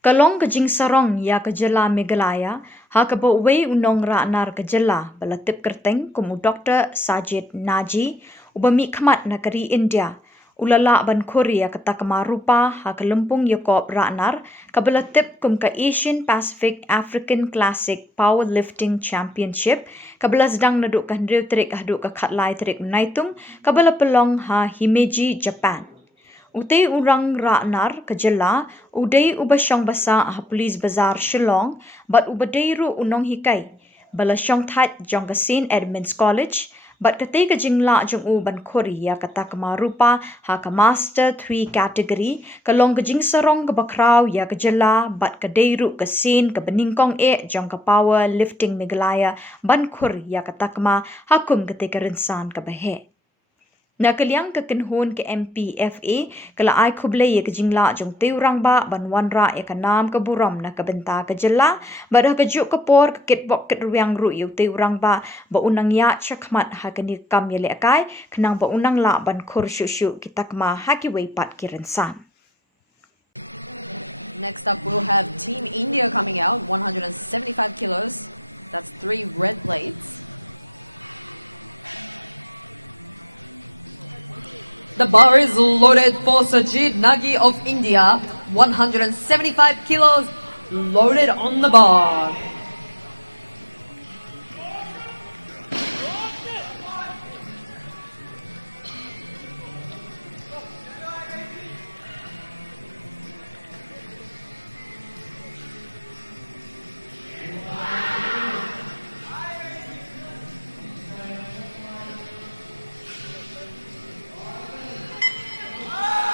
Kalong kajing sarong ya Khuborjylla Meghalaya, ha kabo wei unong ra nar Khuborjylla balatip kerteng kumu Dr. Sajid Nagi, ubami khamat nakari India. Ulala ban Khur ya katakama Rupa ha Lympung Iakop ra nar kabalatip kum ka Asian Pacific African Classic Powerlifting Championship kabala sedang naduk kan riu terik haduk ka khatlai terik menaitung kabala pelong ha Himeji Japan. Utei urang ra'nar Khuborjylla, udei ubasyong basa ha Police Bazar Shillong, bat ubadei ru unong hikai, bala syong tat jong kasin Edmonds College, bat katei kajingla jong u ban Khur ya kata kama Rupa ha ka Master 3 category, kalong kajing sarong ka bakraw ya Khuborjylla, bat kadei ru kasin ka beningkong jong ka Power Lifting Meghalaya ban Khur ya kata kama hakum katei karinsan ka bahe. Na kaliang ka kinhun ke MPFA kala ai khublei ke jingla jong teurang ba banwan ra e kanam ka buram na ka benta Khuborjylla badah ka juk ka por ka kitbok kit ruang ru yu teurang ba unang ya chakmat ha kani kam yele akai khnang ba unang la ban Khur shu kitakma ha ki wei pat kirensan. Next up we'll have Team India coming out, 175 kilos. That's 3 red plates. The bar is loaded for Sajid Nagi of India, 175 kilos loaded on the bar.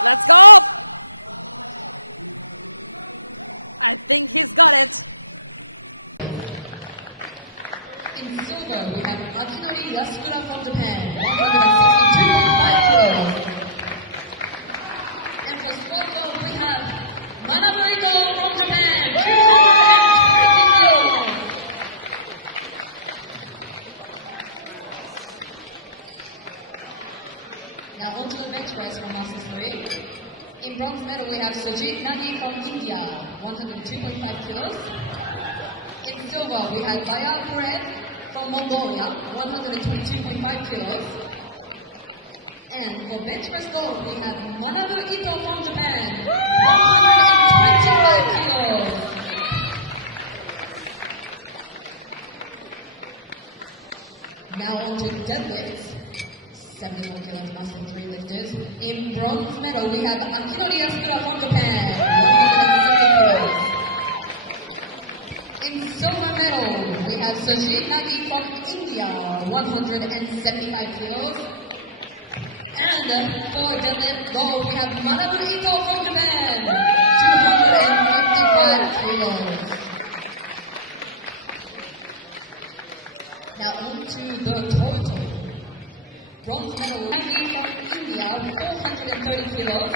Let's go! I think he's got it. In silver, we have from Japan, 162.5 kilos. And for squat gold, we have Manabu from Japan, 220 kilos. Now on to the bench press from Masters 3. In bronze medal, we have Sajid Nagi from India, 102.5 kilos. In silver, we have Bayar from Mongolia, 122.5 kilos. And for bench press gold, we have Manabu from Japan, 125 kilos. Now on to deadlifts. 74 kilos master 3 lifters. In bronze medal, we have Akinori from Japan, 170 kilos. In silver medal, we have Sajid Nagi from India, 175 kilos. And for deadlift gold, we have Manabu from Japan, 255 kilos. Now on to the total. Bronze medal, Nagi from India, 430 kilos.